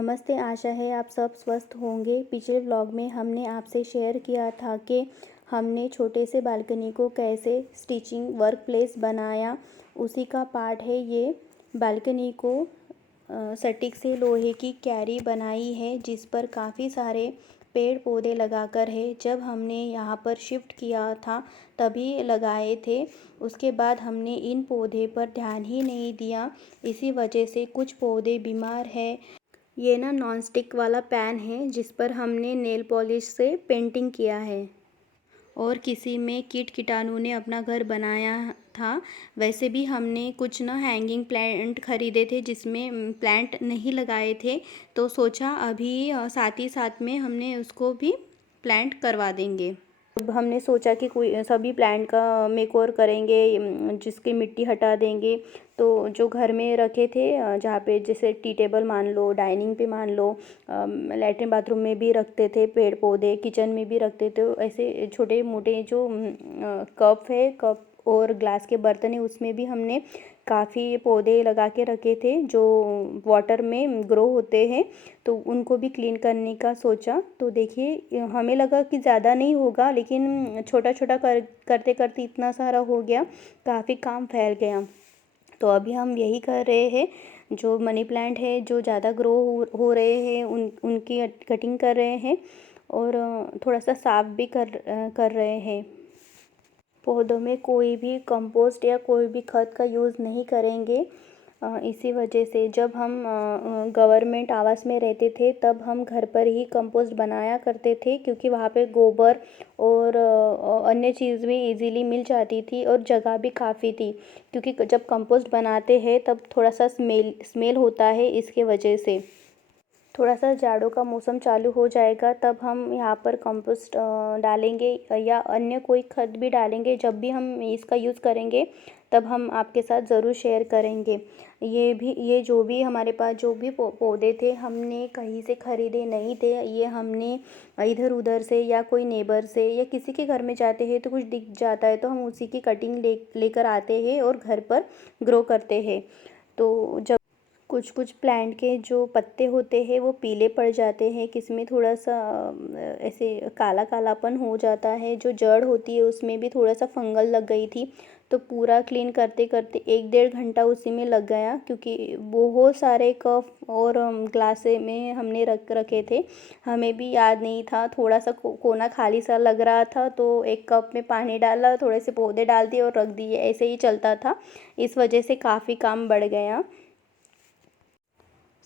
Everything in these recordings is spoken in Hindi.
नमस्ते, आशा है आप सब स्वस्थ होंगे। पिछले व्लॉग में हमने आपसे शेयर किया था कि हमने छोटे से बालकनी को कैसे स्टिचिंग वर्क प्लेस बनाया, उसी का पार्ट है ये। बालकनी को सटीक से लोहे की क्यारी बनाई है जिस पर काफ़ी सारे पेड़ पौधे लगाकर है। जब हमने यहाँ पर शिफ्ट किया था तभी लगाए थे, उसके बाद हमने इन पौधे पर ध्यान ही नहीं दिया। इसी वजह से कुछ पौधे बीमार है। ये ना नॉन स्टिक वाला पैन है जिस पर हमने नेल पॉलिश से पेंटिंग किया है। और किसी में कीट कीटाणु ने अपना घर बनाया था। वैसे भी हमने कुछ ना हैंगिंग प्लांट खरीदे थे जिसमें प्लांट नहीं लगाए थे, तो सोचा अभी साथ ही साथ में हमने उसको भी प्लांट करवा देंगे। अब हमने सोचा कि कोई सभी प्लांट का मेकओवर करेंगे, जिसकी मिट्टी हटा देंगे। तो जो घर में रखे थे, जहाँ पे जैसे टी टेबल मान लो, डाइनिंग पे मान लो, लैट्रिन बाथरूम में भी रखते थे पेड़ पौधे, किचन में भी रखते थे। ऐसे छोटे मोटे जो कप और ग्लास के बर्तन है उसमें भी हमने काफ़ी पौधे लगा के रखे थे जो वाटर में ग्रो होते हैं, तो उनको भी क्लीन करने का सोचा। तो देखिए, हमें लगा कि ज़्यादा नहीं होगा, लेकिन छोटा छोटा करते करते इतना सारा हो गया, काफ़ी काम फैल गया। तो अभी हम यही कर रहे हैं, जो मनी प्लांट है जो ज़्यादा ग्रो हो रहे हैं उनकी कटिंग कर रहे हैं और थोड़ा सा साफ भी कर रहे हैं। पौधों में कोई भी कंपोस्ट या कोई भी खाद का यूज़ नहीं करेंगे। इसी वजह से जब हम गवर्नमेंट आवास में रहते थे तब हम घर पर ही कंपोस्ट बनाया करते थे, क्योंकि वहाँ पे गोबर और अन्य चीज़ भी इजीली मिल जाती थी और जगह भी काफ़ी थी। क्योंकि जब कंपोस्ट बनाते हैं तब थोड़ा सा स्मेल होता है, इसके वजह से। थोड़ा सा जाड़ों का मौसम चालू हो जाएगा तब हम यहाँ पर कंपोस्ट डालेंगे या अन्य कोई खाद भी डालेंगे। जब भी हम इसका यूज़ करेंगे तब हम आपके साथ ज़रूर शेयर करेंगे। ये जो भी हमारे पास जो भी पौधे थे हमने कहीं से ख़रीदे नहीं थे। ये हमने इधर उधर से या कोई नेबर से या किसी के घर में जाते हैं तो कुछ दिख जाता है तो हम उसी की कटिंग लेकर आते हैं और घर पर ग्रो करते हैं। तो जब कुछ कुछ प्लांट के जो पत्ते होते हैं वो पीले पड़ जाते हैं, किसी में थोड़ा सा ऐसे काला कालापन हो जाता है। जो जड़ होती है उसमें भी थोड़ा सा फंगल लग गई थी, तो पूरा क्लीन करते करते 1-1.5 घंटा उसी में लग गया, क्योंकि बहुत सारे कप और ग्लासे में हमने रखे थे। हमें भी याद नहीं था, थोड़ा सा कोना खाली सा लग रहा था तो एक कप में पानी डाला, थोड़े से पौधे डाल दिए और रख दिए, ऐसे ही चलता था। इस वजह से काफ़ी काम बढ़ गया।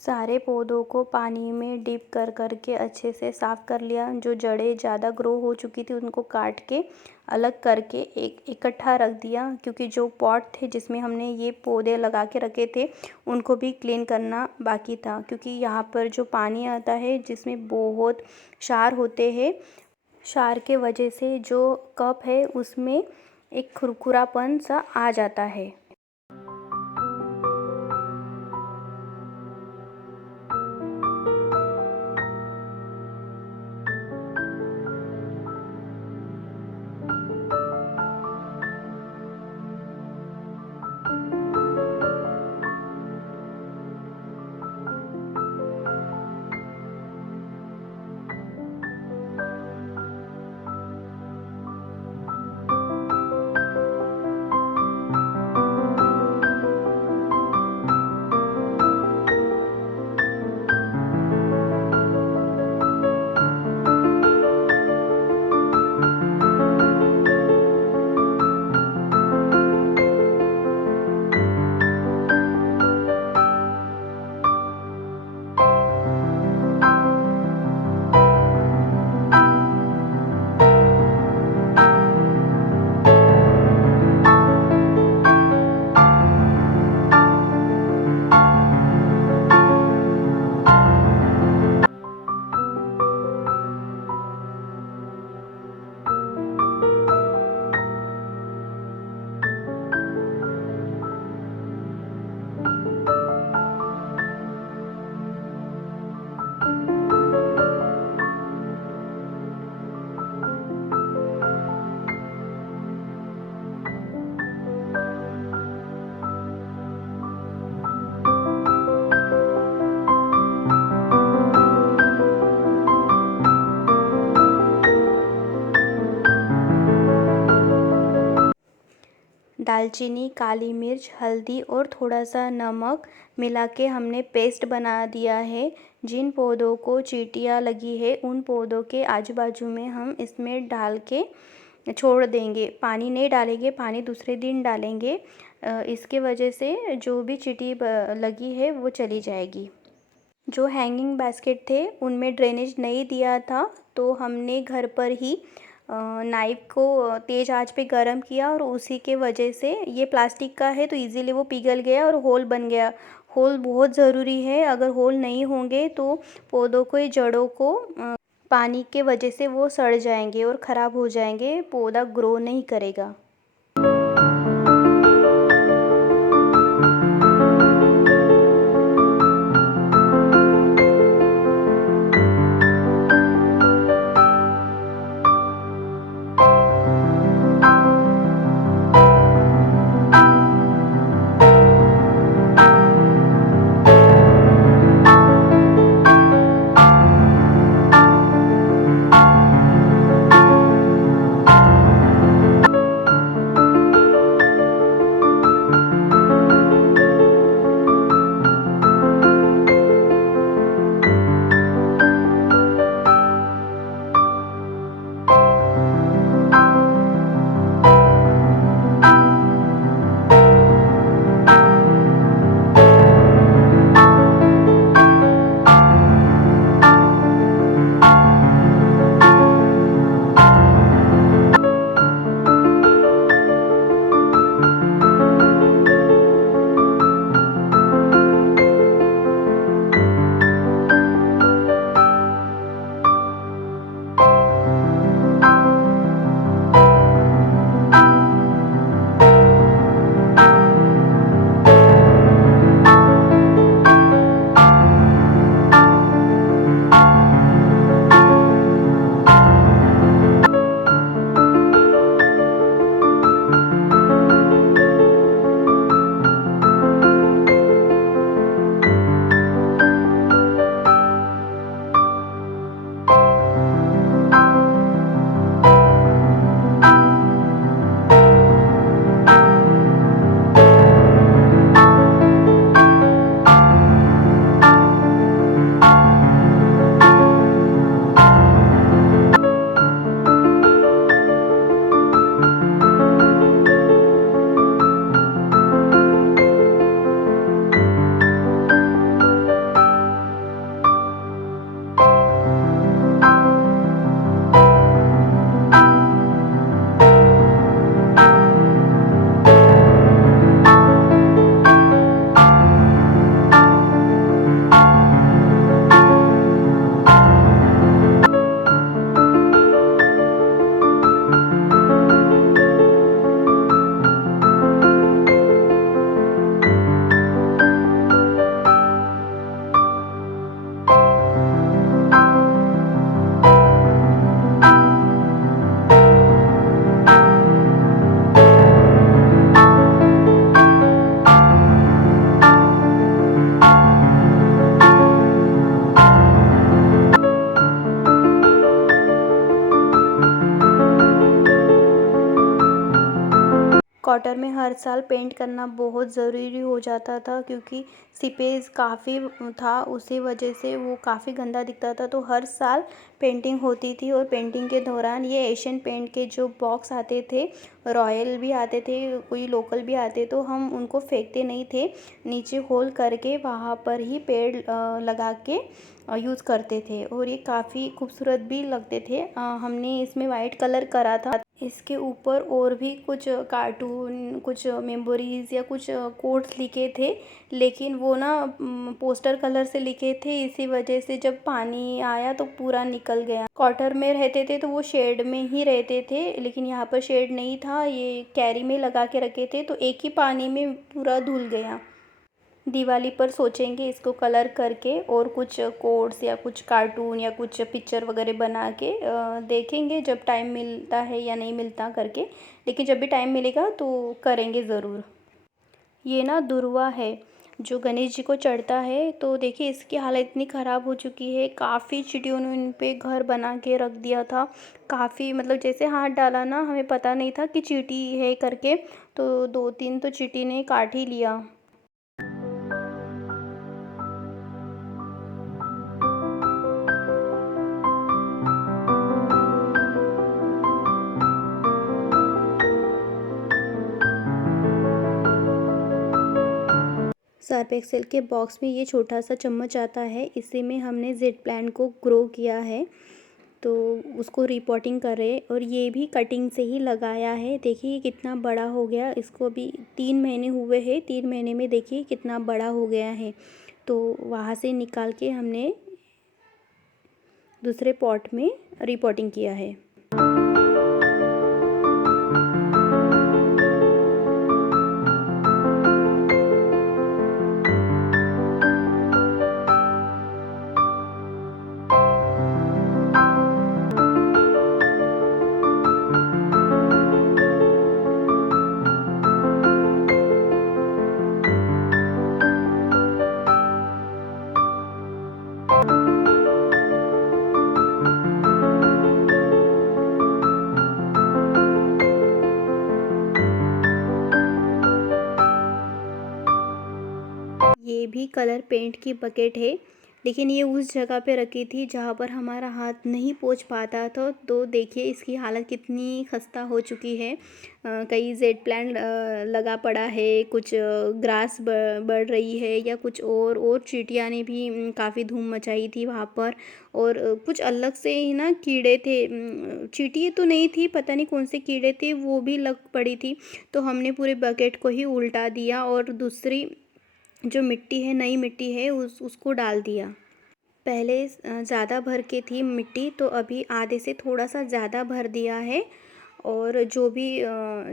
सारे पौधों को पानी में डिप कर कर के अच्छे से साफ़ कर लिया। जो जड़ें ज़्यादा ग्रो हो चुकी थी उनको काट के अलग करके एक इकट्ठा रख दिया, क्योंकि जो पॉट थे जिसमें हमने ये पौधे लगा के रखे थे उनको भी क्लीन करना बाकी था। क्योंकि यहाँ पर जो पानी आता है जिसमें बहुत क्षार होते हैं, क्षार के वजह से जो कप है उसमें एक खुरखुरापन सा आ जाता है। दालचीनी, काली मिर्च, हल्दी और थोड़ा सा नमक मिला के हमने पेस्ट बना दिया है। जिन पौधों को चींटियाँ लगी है उन पौधों के आजू बाजू में हम इसमें डाल के छोड़ देंगे। पानी नहीं डालेंगे, पानी दूसरे दिन डालेंगे। इसके वजह से जो भी चींटी लगी है वो चली जाएगी। जो हैंगिंग बास्केट थे उनमें ड्रेनेज नहीं दिया था, तो हमने घर पर ही नाइफ़ को तेज़ आंच पे गरम किया और उसी के वजह से, ये प्लास्टिक का है तो इजीली वो पिघल गया और होल बन गया। होल बहुत ज़रूरी है, अगर होल नहीं होंगे तो पौधों को, जड़ों को पानी के वजह से वो सड़ जाएंगे और ख़राब हो जाएंगे, पौधा ग्रो नहीं करेगा। क्वार्टर में हर साल पेंट करना बहुत ज़रूरी हो जाता था, क्योंकि सीपेज काफ़ी था, उसी वजह से वो काफ़ी गंदा दिखता था। तो हर साल पेंटिंग होती थी और पेंटिंग के दौरान ये एशियन पेंट के जो बॉक्स आते थे, रॉयल भी आते थे, कोई लोकल भी आते, तो हम उनको फेंकते नहीं थे, नीचे होल करके वहाँ पर ही पेड़ लगा के यूज़ करते थे और ये काफ़ी खूबसूरत भी लगते थे। हमने इसमें वाइट कलर करा था। इसके ऊपर और भी कुछ कार्टून, कुछ मेमोरीज़ या कुछ कोट्स लिखे थे, लेकिन वो ना पोस्टर कलर से लिखे थे, इसी वजह से जब पानी आया तो पूरा निकल गया। क्वार्टर में रहते थे तो वो शेड में ही रहते थे, लेकिन यहाँ पर शेड नहीं था, ये कैरी में लगा के रखे थे, तो एक ही पानी में पूरा धुल गया। दिवाली पर सोचेंगे इसको कलर करके और कुछ कोट्स या कुछ कार्टून या कुछ पिक्चर वगैरह बना के देखेंगे जब टाइम मिलता है या नहीं मिलता करके, लेकिन जब भी टाइम मिलेगा तो करेंगे ज़रूर। ये ना दुर्वा है, जो गणेश जी को चढ़ता है। तो देखिए इसकी हालत इतनी ख़राब हो चुकी है, काफ़ी चींटियों ने इन पे घर बना के रख दिया था। काफ़ी मतलब जैसे हाथ डाला ना, हमें पता नहीं था कि चींटी है करके, तो 2-3 तो चींटी ने काट ही लिया। सर्फ एक्सेल के बॉक्स में ये छोटा सा चम्मच आता है, इसी में हमने जेड प्लांट को ग्रो किया है। तो उसको रिपोर्टिंग कर रहे हैं, और ये भी कटिंग से ही लगाया है। देखिए ये कितना बड़ा हो गया, इसको अभी 3 महीने हुए हैं। 3 महीने में देखिए कितना बड़ा हो गया है। तो वहाँ से निकाल के हमने दूसरे पॉट में रिपोर्टिंग किया है। ये भी कलर पेंट की बकेट है, लेकिन ये उस जगह पे रखी थी जहाँ पर हमारा हाथ नहीं पहुँच पाता था। तो देखिए इसकी हालत कितनी खस्ता हो चुकी है। कहीं जेड प्लांट लगा पड़ा है, कुछ ग्रास बढ़ रही है या कुछ और चींटियाँ ने भी काफ़ी धूम मचाई थी वहाँ पर। और कुछ अलग से ही ना कीड़े थे, चींटी तो नहीं थी, पता नहीं कौन से कीड़े थे, वो भी लग पड़ी थी। तो हमने पूरे बकेट को ही उल्टा दिया और दूसरी जो मिट्टी है, नई मिट्टी है, उसको डाल दिया। पहले ज़्यादा भर के थी मिट्टी, तो अभी आधे से थोड़ा सा ज़्यादा भर दिया है। और जो भी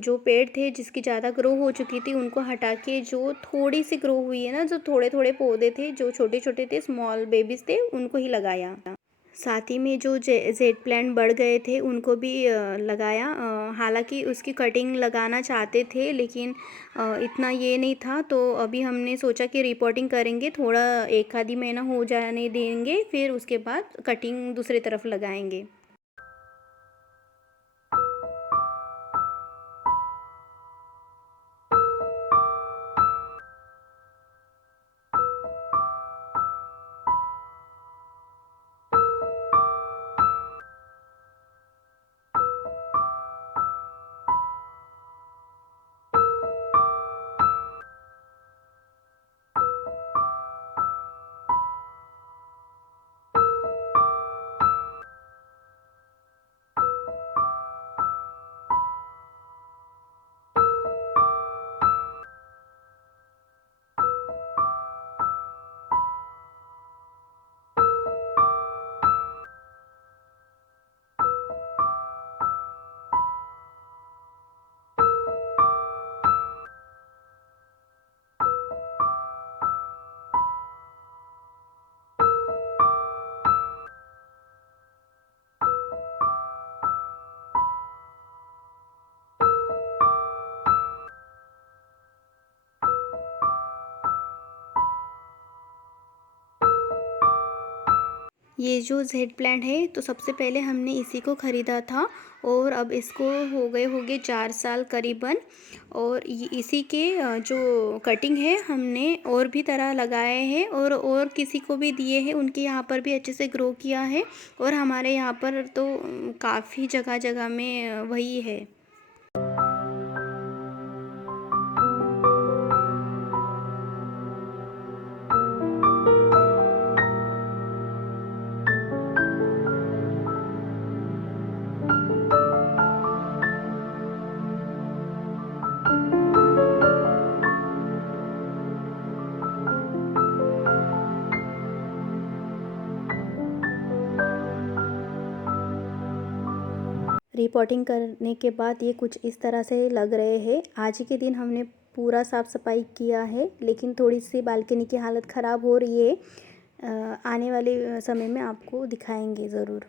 जो पेड़ थे जिसकी ज़्यादा ग्रो हो चुकी थी, उनको हटा के जो थोड़ी सी ग्रो हुई है ना, जो थोड़े थोड़े पौधे थे जो छोटे छोटे थे, स्मॉल बेबीज थे, उनको ही लगाया। साथ ही में जो जेड प्लांट बढ़ गए थे उनको भी लगाया। हालांकि उसकी कटिंग लगाना चाहते थे, लेकिन इतना ये नहीं था। तो अभी हमने सोचा कि रिपोर्टिंग करेंगे, थोड़ा 1 आधी महीना हो जाने देंगे, फिर उसके बाद कटिंग दूसरी तरफ लगाएंगे। ये जो जेड प्लांट है, तो सबसे पहले हमने इसी को ख़रीदा था, और अब इसको हो गए 4 साल करीबन। और इसी के जो कटिंग है हमने और भी तरह लगाए हैं, और किसी को भी दिए हैं, उनके यहाँ पर भी अच्छे से ग्रो किया है। और हमारे यहाँ पर तो काफ़ी जगह जगह में वही है। रिपोर्टिंग करने के बाद ये कुछ इस तरह से लग रहे हैं। आज ही के दिन हमने पूरा साफ़ सफाई किया है, लेकिन थोड़ी सी बालकनी की हालत ख़राब हो रही है। आने वाले समय में आपको दिखाएंगे ज़रूर।